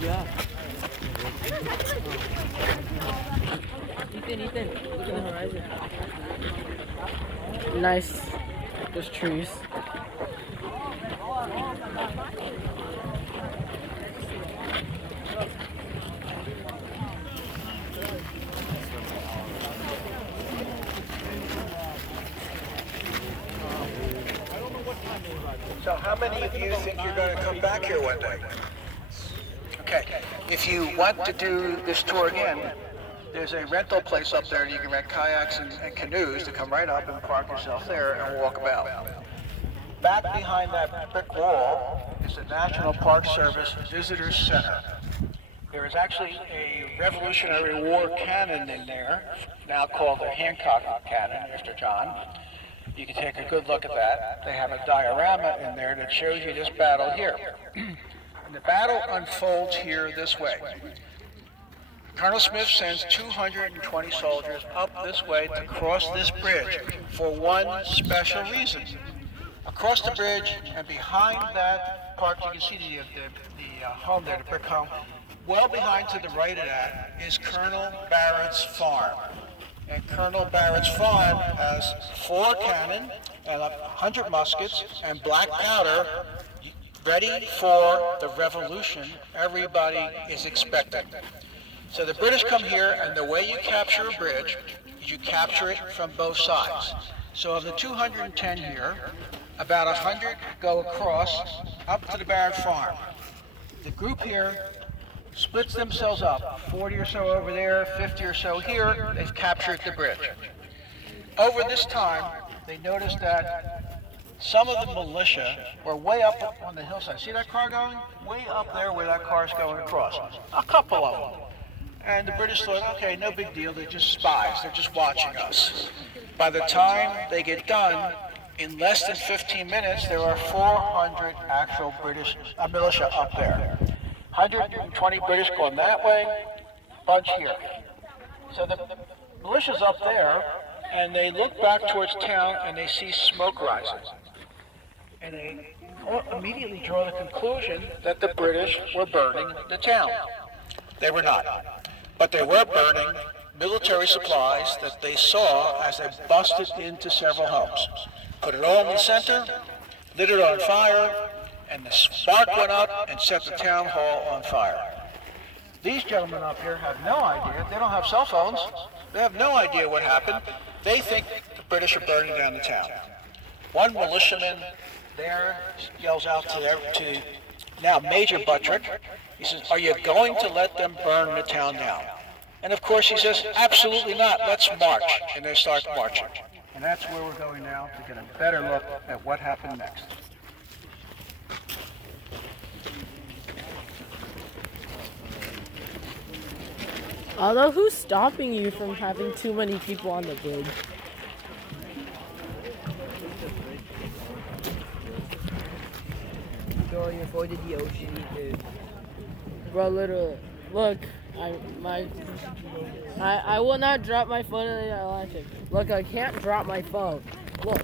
Yeah. Ethan, look at the horizon. Nice. There's trees. So how many of you think you're going to come back here one day? Okay, if you want to do this tour again, there's a rental place up there. You can rent kayaks and canoes to come right up and park yourself there and walk about. Back behind that brick wall is the National Park Service Visitors Center. There is actually a Revolutionary War cannon in there, now called the Hancock Cannon, Mr. John. You can take a good look at that. They have a diorama in there that shows you this battle here. And the battle unfolds here this way. Colonel Smith sends 220 soldiers up this way to cross this bridge for one special reason. Across the bridge and behind that park, you can see the home there, the brick home. Well behind to the right of that is Colonel Barrett's farm. And Colonel Barrett's farm has 4 cannon and 100 muskets and black powder ready for the revolution everybody is expecting. So the British come here, and the way you capture a bridge is you capture it from both sides. So of the 210 here, about 100 go across up to the Barrett farm. The group here splits themselves up, 40 or so over there, 50 or so here. They've captured the bridge. Over this time, they noticed that some of the militia were way up on the hillside. See that car going? Way up there where that car is going across. A couple of them. And the British thought, okay, no big deal, they're just spies, they're just watching us. By the time they get done, in less than 15 minutes, there are 400 actual British militia up there. 120 British going that way, bunch here. So the militia's up there, and they look back towards town, and they see smoke rising. And they immediately draw the conclusion that the British were burning the town. They were not. But they were burning military supplies that they saw as they busted into several homes. Put it all in the center, lit it on fire, and the spark went up and set the town hall on fire. These gentlemen up here have no idea. They don't have cell phones. They have no idea what happened. They think the British are burning down the town. One militiaman there yells out to now Major Buttrick. He says, "Are you going to let them burn the town down?" And of course he says, "Absolutely not, let's march." And they start marching. And that's where we're going now to get a better look at what happened next. Although, who's stopping you from having too many people on the bridge? Going to avoid the ocean, dude. Bro, literally, look, I will not drop my phone in the electric. Look, I can't drop my phone. Look,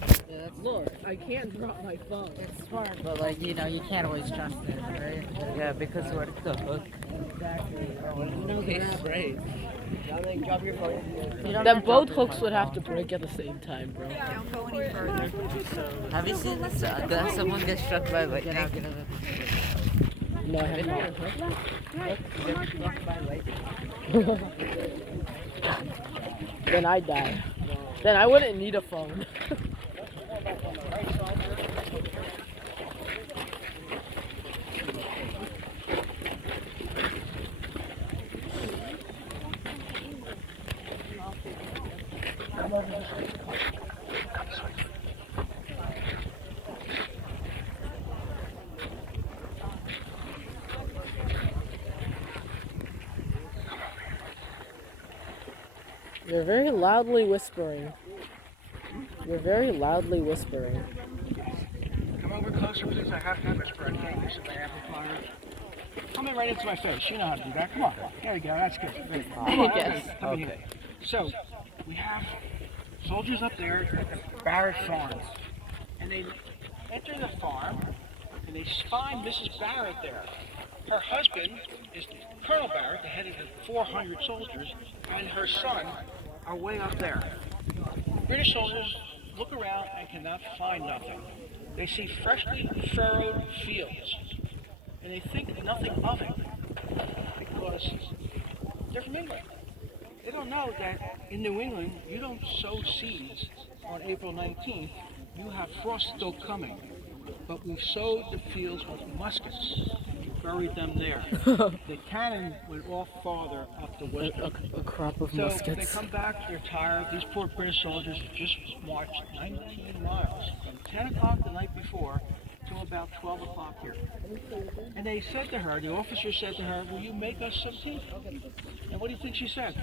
look, I can't drop my phone. It's smart, but like, you know, you can't always trust it, right? Yeah, because what the hook? Exactly. It's great. Drop your phone. Then both hooks would have to break at the same time, bro. Don't go any further. Have you seen this? Someone get struck by lightning? No, I have not. Get struck by lightning. Then I die. Then I wouldn't need a phone. You're very loudly whispering. You're very loudly whispering. Come over closer, please. I have to whisper. I can't use my amplifier. Come in right into my face. You know how to do that. Come on. There you go. That's good. Great. Yes. Okay. So, we have soldiers up there at the Barrett Farms. And they enter the farm, and they find Mrs. Barrett there. Her husband is Colonel Barrett, the head of the 400 soldiers, and her son are way up there. British soldiers look around and cannot find nothing. They see freshly furrowed fields, and they think nothing of it because they're from England. They don't know that in New England, you don't sow seeds on April 19th. You have frost still coming. But we sowed the fields with muskets. We buried them there. The cannon went off farther up the Worcester. A crop of So muskets. they come back, they're tired. These poor British soldiers just marched 19 miles from 10 o'clock the night before till about 12 o'clock here. And they said to her, the officer said to her, will you make us some tea? And what do you think she said?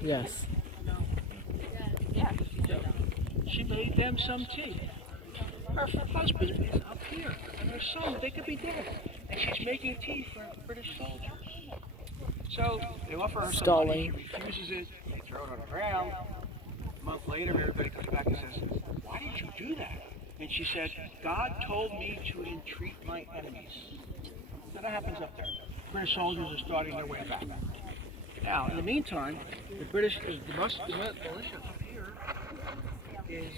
Yes. Yeah. So she made them some tea. Her husband is up here, and her son, they could be dead. And she's making tea for British soldiers. So they offer her some money, she refuses it, they throw it on the ground. A month later, everybody comes back and says, why did you do that? And she said, God told me to entreat my enemies. So that happens up there. British soldiers are starting their way back. Now, in the meantime, the militia up here is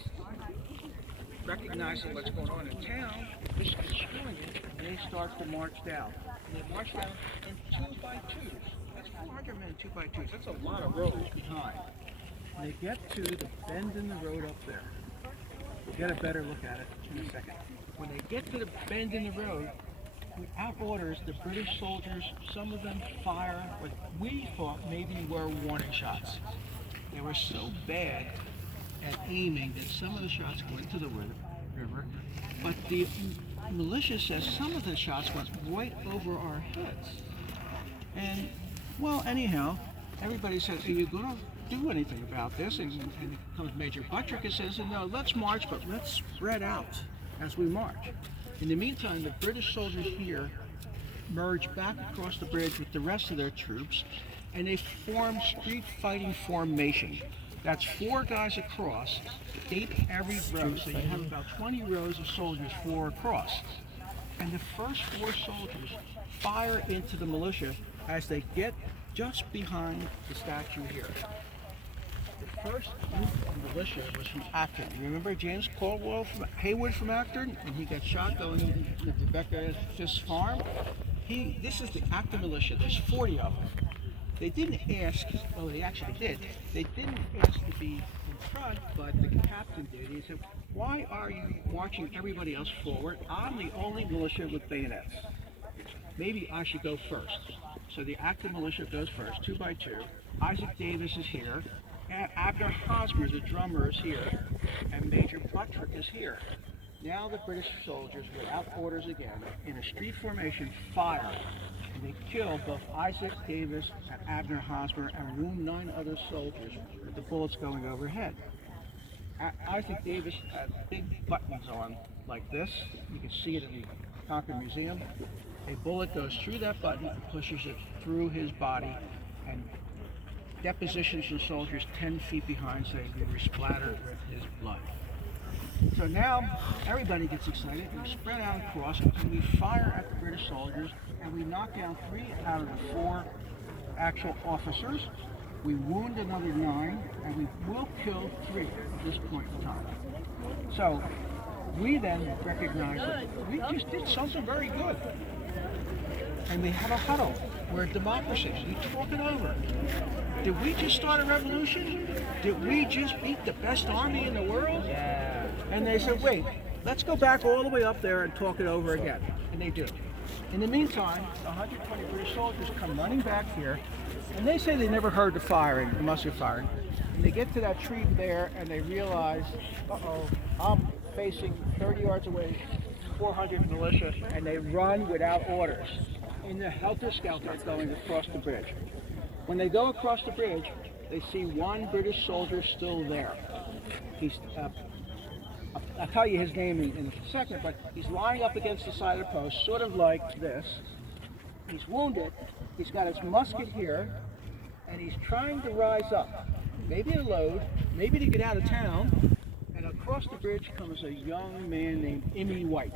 recognizing what's going on in town, is pursuing it, and they start to march down. And they march down in 2 by 2s. That's 400 men 2 by 2s. That's a lot of roads behind. And they get to the bend in the road up there. We'll get a better look at it in a second. When they get to the bend in the road, without orders, the British soldiers, some of them fire what we thought maybe were warning shots. They were so bad at aiming that some of the shots went into the river, but the militia says some of the shots went right over our heads. And, well, anyhow, everybody says, are you going to do anything about this? And comes Major Buttrick and says, no, let's march, but let's spread out as we march. In the meantime, the British soldiers here merge back across the bridge with the rest of their troops, and they form street fighting formation. That's 4 guys across, 8 every row, so you have about 20 rows of soldiers, 4 across. And the first 4 soldiers fire into the militia as they get just behind the statue here. The first group of militia was from Acton. You remember James Caldwell from Hayward from Acton? And he got shot going into Rebecca Fisk's farm. This is the Acton militia. There's 40 of them. They didn't ask, well, they actually did. They didn't ask to be in front, but the captain did. He said, why are you marching everybody else forward? I'm the only militia with bayonets. Maybe I should go first. So the Acton militia goes first, 2 by 2. Isaac Davis is here. Abner Hosmer, the drummer, is here. And Major Buttrick is here. Now the British soldiers, without orders again, in a street formation, fire. And they kill both Isaac Davis and Abner Hosmer and wound 9 other soldiers with the bullets going overhead. Isaac Davis had big buttons on like this. You can see it in the Concord Museum. A bullet goes through that button and pushes it through his body, and depositions the soldiers 10 feet behind so they were splattered with his blood. So now everybody gets excited. We spread out across and we fire at the British soldiers, and we knock down 3 out of the 4 actual officers. We wound another 9, and we will kill 3 at this point in time. So we then recognize that we just did something very good. And we have a huddle. We're a democracy. We talk it over. Did we just start a revolution? Did we just beat the best army in the world? Yeah. And they said, wait, let's go back all the way up there and talk it over again. And they do. In the meantime, 120 British soldiers come running back here, and they say they never heard the firing, the musket firing. And they get to that tree there, and they realize, uh-oh, I'm facing 30 yards away, 400 militia, and they run without orders in the helter-skelter going across the bridge. When they go across the bridge, they see 1 British soldier still there. He's I'll tell you his name in a second, but he's lying up against the side of the post, sort of like this. He's wounded. He's got his musket here, and he's trying to rise up. Maybe a load, maybe to get out of town, and across the bridge comes a young man named Emmy White.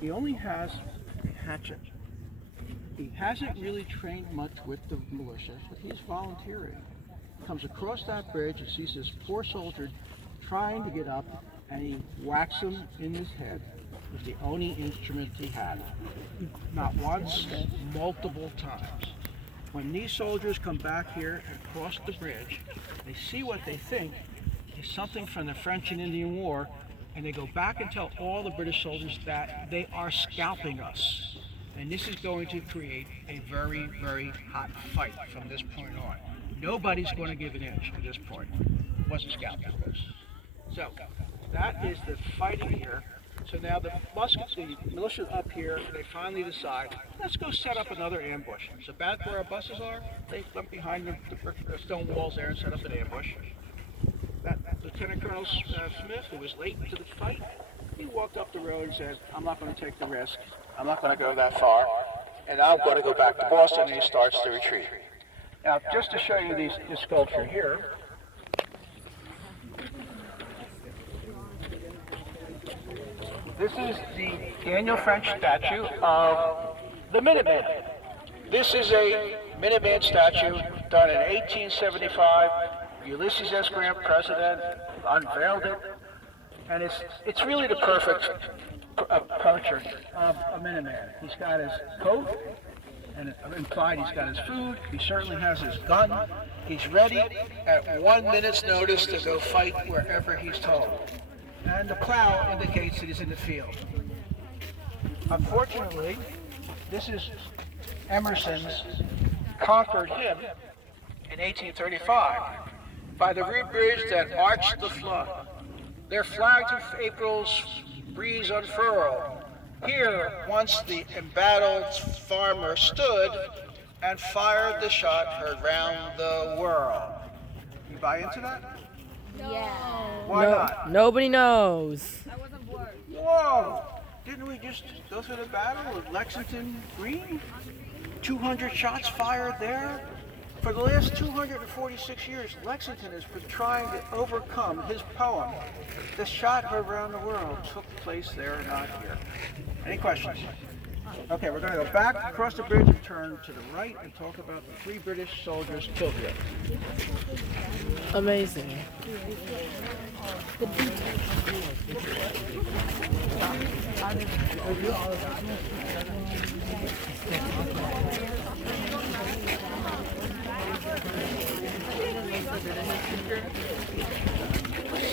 He only has a hatchet. He hasn't really trained much with the militia, but he's volunteering. He comes across that bridge and sees this poor soldier trying to get up, and he whacks him in his head with the only instrument he had. Not once, multiple times. When these soldiers come back here and cross the bridge, they see what they think is something from the French and Indian War, and they go back and tell all the British soldiers that they are scalping us. And this is going to create a very, very hot fight from this point on. Nobody's going to give an inch at this point. It wasn't scalping us. So that is the fighting here. So now the militia up here, they finally decide, let's go set up another ambush. So back where our buses are, they went behind the stone walls there and set up an ambush. That Lieutenant Colonel Smith, who was late to the fight, he walked up the road and said, I'm not going to take the risk. I'm not going to go that far. And I'm going to go back to Boston, and he starts the retreat. Now, just to show you this sculpture here, this is the Daniel French statue of the Minutemen. This is a Minuteman statue done in 1875. Ulysses S. Grant, president, unveiled it, and it's really the perfect portrait of a Minuteman. He's got his coat, and implied he's got his food. He certainly has his gun. He's ready at 1 minute's notice to go fight wherever he's told. And the plow indicates that he's in the field. Unfortunately, this is Emerson's Concord hymn in 1835. By the rude bridge that arched the flood, their flag to April's breeze unfurl. Here once the embattled farmer stood and fired the shot heard round the world. You buy into that? Yeah. Why not? Nobody knows. I wasn't bored. Whoa! Didn't we just go through the battle with Lexington Green? 200 shots fired there. For the last 246 years, Lexington has been trying to overcome his poem. The shot heard around the world took place there, not here. Any questions? Okay, we're going to go back across the bridge and turn to the right and talk about the 3 British soldiers killed here. Amazing.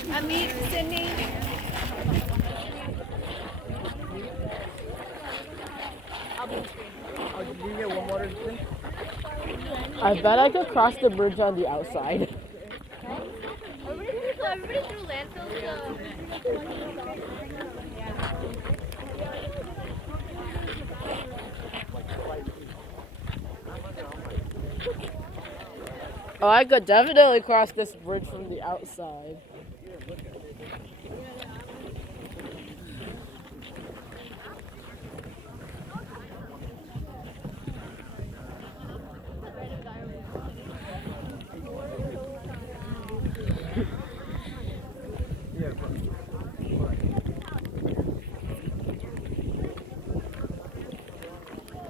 Amit, Sydney. I bet I could cross the bridge on the outside. Everybody threw landfills. Oh, I could definitely cross this bridge from the outside.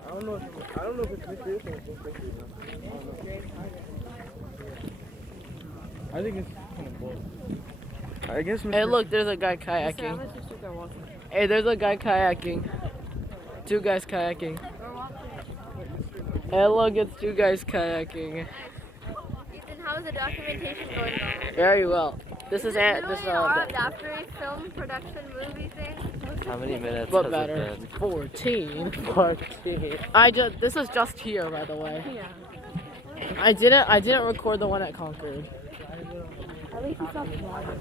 I don't know if it's Mr. I think it's kind of both. I guess Mr. Hey, look, there's a guy kayaking. Hey, there's a guy kayaking. 2 guys kayaking. Hey, look, it's 2 guys kayaking. Ethan, how is the documentation going on? Very well. This is After a film production movie thing? How many minutes What has better? it been? 14. 14. This is just here, by the way. Yeah. I didn't record the one at Concord. At least it's not water.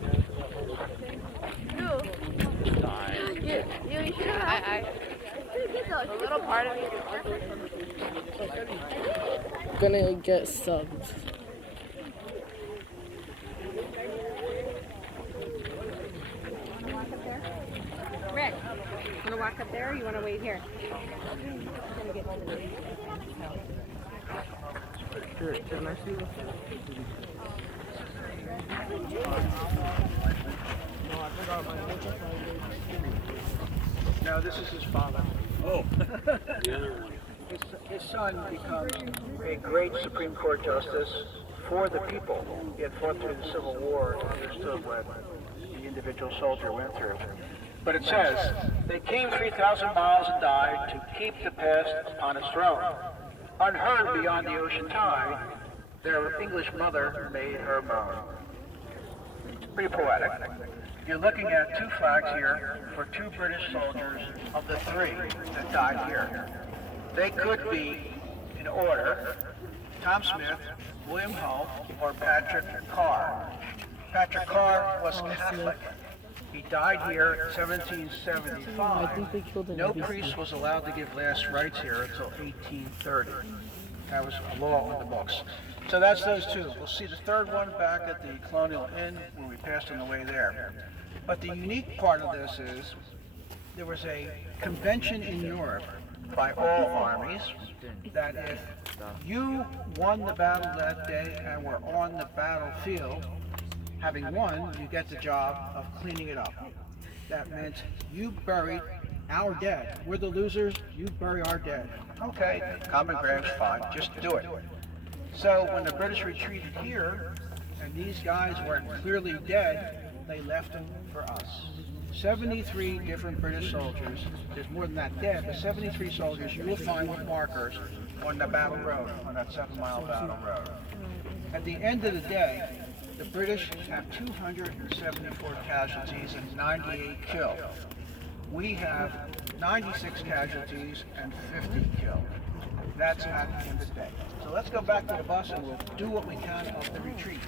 You should have. A little part of me is Gonna get subbed. Rick, you want to walk up there or you want to wait here? Sure, can I see No, this is his father. Oh. His son becomes a great Supreme Court justice for the people. He had fought through the Civil War and understood what the individual soldier went through. But it says, they came 3,000 miles and died to keep the past upon its throne. Unheard beyond the ocean tide, their English mother made her moan. Pretty poetic. You're looking at two flags here for two British soldiers of the three that died here. They could be, in order, Tom Smith, William Hull, or Patrick Carr. Patrick Carr was Catholic. He died here in 1775. No priest was allowed to give last rites here until 1830. That was a law in the books. So that's those two. We'll see the third one back at the Colonial Inn when we passed on the way there. But the unique part of this is there was a convention in Europe by all armies that if you won the battle that day and were on the battlefield, having won, you get the job of cleaning it up. That meant you buried our dead. We're the losers, you bury our dead. Okay, common grave's fine, just do it. So when the British retreated here, and these guys were clearly dead, they left them for us. 73 different British soldiers, there's more than that dead, but 73 soldiers you will find with markers on the battle road, on that 7-mile battle road. At the end of the day, the British have 274 casualties and 98 killed. We have 96 casualties and 50 killed. That's at the end of the day. So let's go back to the bus and we'll do what we can of the retreat.